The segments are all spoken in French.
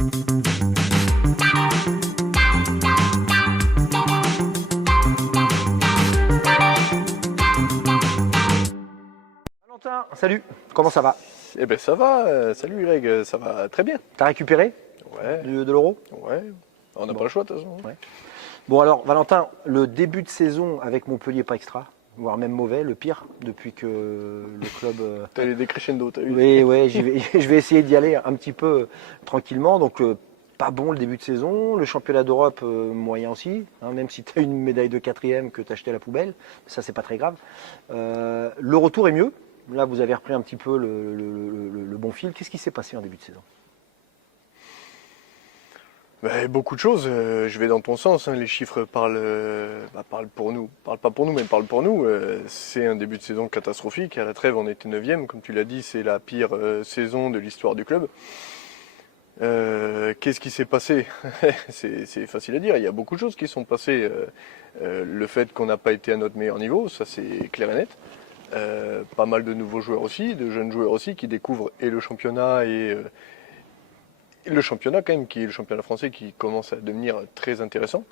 Valentin, salut, comment ça va? Eh ben ça va, salut Greg, ça va très bien. T'as récupéré Ouais, de l'Euro? ouais, on n'a Bon. pas le choix de toute façon. Ouais. Bon alors Valentin, le début de saison avec Montpellier pas extra, voire même mauvais, le pire depuis que le club. T'as les décrescendo, t'as vu? Oui, ouais, je vais essayer d'y aller un petit peu tranquillement. Donc pas bon le début de saison, le championnat d'Europe moyen aussi, hein, même si tu as une médaille de quatrième que tu as acheté à la poubelle, ça c'est pas très grave. Le retour est mieux. Là vous avez repris un petit peu le bon fil. Qu'est-ce qui s'est passé en début de saison? Beaucoup de choses, je vais dans ton sens, hein, les chiffres parlent pour nous. Parlent pas pour nous, mais parlent pour nous. C'est un début de saison catastrophique. À la trêve, on était 9e, comme tu l'as dit, c'est la pire saison de l'histoire du club. Qu'est-ce qui s'est passé? C'est facile à dire, il y a beaucoup de choses qui sont passées. Le fait qu'on n'a pas été à notre meilleur niveau, ça c'est clair et net. Pas mal de nouveaux joueurs aussi, de jeunes joueurs aussi qui découvrent et le championnat et le championnat quand même, qui est le championnat français qui commence à devenir très intéressant.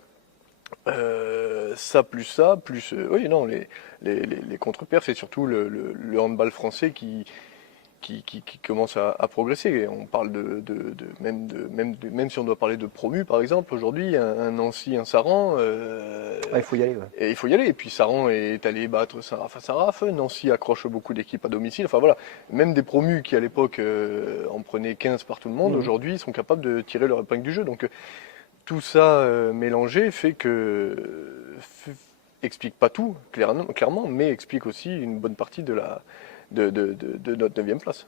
Ça, plus oui non les contre-perfs et surtout le handball français qui commence à progresser. Et on parle même si on doit parler de promu par exemple aujourd'hui, un Nancy, un Saran. Il faut y aller. Ouais. Et il faut y aller. Et puis Saran est allé battre Saint-Raph à Saint-Raph. Nancy accroche beaucoup d'équipes à domicile. Enfin voilà, même des promus qui à l'époque en prenaient 15 par tout le monde, aujourd'hui sont capables de tirer leur épingle du jeu. Donc tout ça mélangé fait que explique pas tout clairement, mais explique aussi une bonne partie de notre 9e place.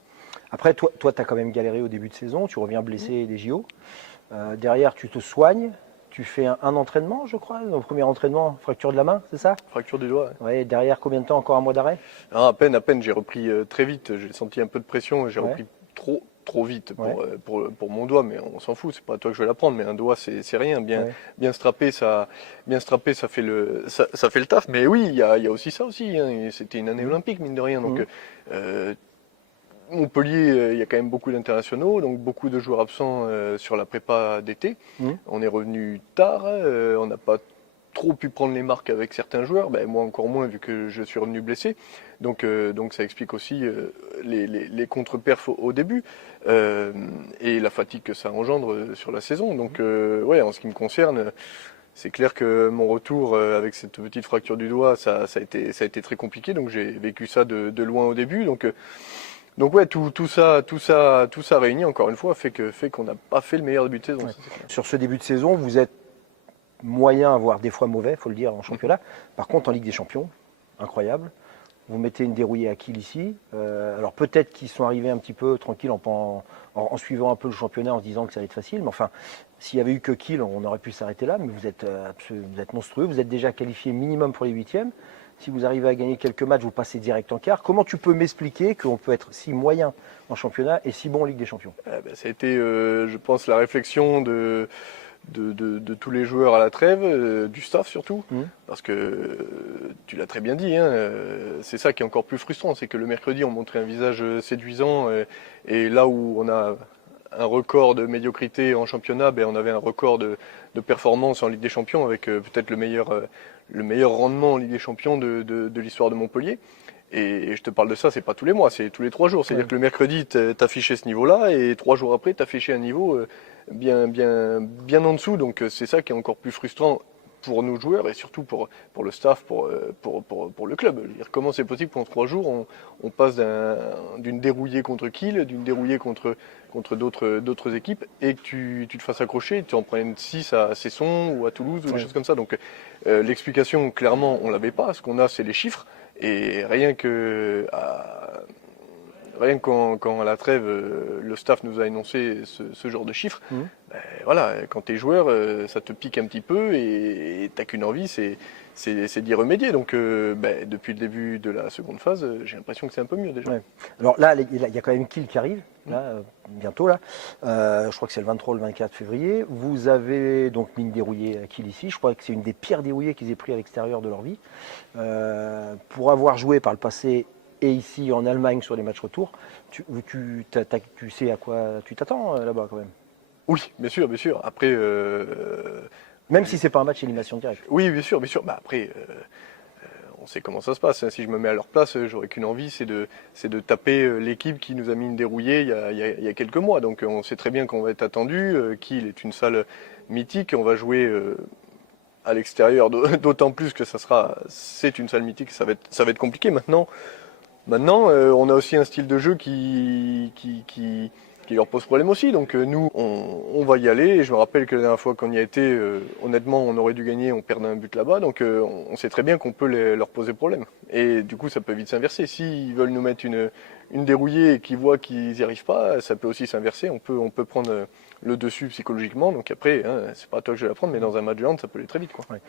Après, toi tu as quand même galéré au début de saison, tu reviens blessé des JO. Derrière, tu te soignes, tu fais un entraînement, je crois, au premier entraînement, fracture de la main, c'est ça? Fracture du doigt. Ouais. Ouais, derrière, combien de temps? Encore un mois d'arrêt? À peine, j'ai repris très vite, j'ai senti un peu de pression, j'ai repris trop vite pour mon doigt, mais on s'en fout, c'est pas à toi que je vais l'apprendre, mais un doigt c'est rien, bien strappé, ça fait le taf. Mais oui, il y a aussi ça aussi, hein, c'était une année olympique mine de rien, donc Montpellier, il y a quand même beaucoup d'internationaux, donc beaucoup de joueurs absents sur la prépa d'été. On est revenu tard, on n'a pas trop pu prendre les marques avec certains joueurs, moi encore moins vu que je suis revenu blessé. Donc ça explique aussi les contre-perfs au début et la fatigue que ça engendre sur la saison. Donc en ce qui me concerne, c'est clair que mon retour avec cette petite fracture du doigt, ça a été très compliqué. Donc j'ai vécu ça de loin au début. Donc ouais, tout ça réuni encore une fois fait qu'on n'a pas fait le meilleur début de saison. Ouais. Sur ce début de saison, vous êtes moyen, voire des fois mauvais, faut le dire, en championnat. Par contre, en Ligue des Champions, incroyable. Vous mettez une dérouillée à Kiel ici. Alors peut-être qu'ils sont arrivés un petit peu tranquilles en suivant un peu le championnat en se disant que ça allait être facile. Mais enfin, s'il n'y avait eu que Kiel, on aurait pu s'arrêter là. Mais vous êtes monstrueux. Vous êtes déjà qualifié minimum pour les huitièmes. Si vous arrivez à gagner quelques matchs, vous passez direct en quart. Comment tu peux m'expliquer qu'on peut être si moyen en championnat et si bon en Ligue des Champions? Ça a été, je pense, la réflexion de tous les joueurs à la trêve, du staff surtout, parce que tu l'as très bien dit, hein, c'est ça qui est encore plus frustrant, c'est que le mercredi on montrait un visage séduisant et là où on a un record de médiocrité en championnat, on avait un record de performance en Ligue des Champions avec peut-être le meilleur rendement en Ligue des Champions de l'histoire de Montpellier. Et je te parle de ça, c'est pas tous les mois, c'est tous les 3 jours. C'est-à-dire que le mercredi, t'affichais ce niveau-là, et 3 jours après, t'affichais un niveau bien en dessous. Donc c'est ça qui est encore plus frustrant pour nos joueurs et surtout pour le staff, pour le club. Je veux dire, comment c'est possible qu'en 3 jours, on passe d'une dérouillée contre Kiel, d'une dérouillée contre d'autres équipes, et que tu te fasses accrocher, tu en prennes 6 à Cesson ou à Toulouse ou des choses comme ça. Donc l'explication, clairement, on l'avait pas. Ce qu'on a, c'est les chiffres. Et rien quand à la trêve, le staff nous a énoncé ce genre de chiffres, voilà, quand t'es joueur, ça te pique un petit peu et t'as qu'une envie, c'est d'y remédier. Donc depuis le début de la seconde phase, j'ai l'impression que c'est un peu mieux déjà. Ouais. Alors là, il y a quand même Kiel qui arrive, là, bientôt. Là. Je crois que c'est le 23 ou le 24 février. Vous avez donc mis une dérouillée à Kiel ici. Je crois que c'est une des pires dérouillées qu'ils aient pris à l'extérieur de leur vie. Pour avoir joué par le passé et ici en Allemagne sur les matchs retour, tu sais à quoi tu t'attends là-bas quand même? Oui, bien sûr, bien sûr. Après, Même si c'est pas un match élimination directe. oui, bien sûr, bien sûr. Bah, après, on sait comment ça se passe, hein. Si je me mets à leur place, j'aurais qu'une envie, c'est de taper l'équipe qui nous a mis une dérouillée il y a quelques mois. Donc on sait très bien qu'on va être attendu. Kiel est une salle mythique. On va jouer à l'extérieur, d'autant plus que c'est une salle mythique. Ça va être compliqué maintenant. On a aussi un style de jeu qui leur pose problème aussi. Donc nous, on va y aller. Et je me rappelle que la dernière fois qu'on y a été, honnêtement, on aurait dû gagner, on perdait un but là-bas. Donc on sait très bien qu'on peut leur poser problème. Et du coup, ça peut vite s'inverser. S'ils veulent nous mettre une dérouillée et qu'ils voient qu'ils n'y arrivent pas, ça peut aussi s'inverser. On peut prendre le dessus psychologiquement. Donc après, hein, c'est pas à toi que je vais l'apprendre, mais dans un match de hand, ça peut aller très vite, quoi. Ouais.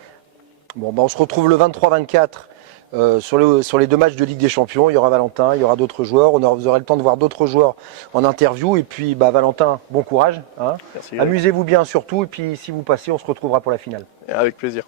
Bon, on se retrouve le 23-24 sur les 2 matchs de Ligue des Champions. Il y aura Valentin, il y aura d'autres joueurs. Vous aurez le temps de voir d'autres joueurs en interview. Et puis, Valentin, bon courage. Hein. Merci. Amusez-vous bien surtout. Et puis, si vous passez, on se retrouvera pour la finale. Avec plaisir.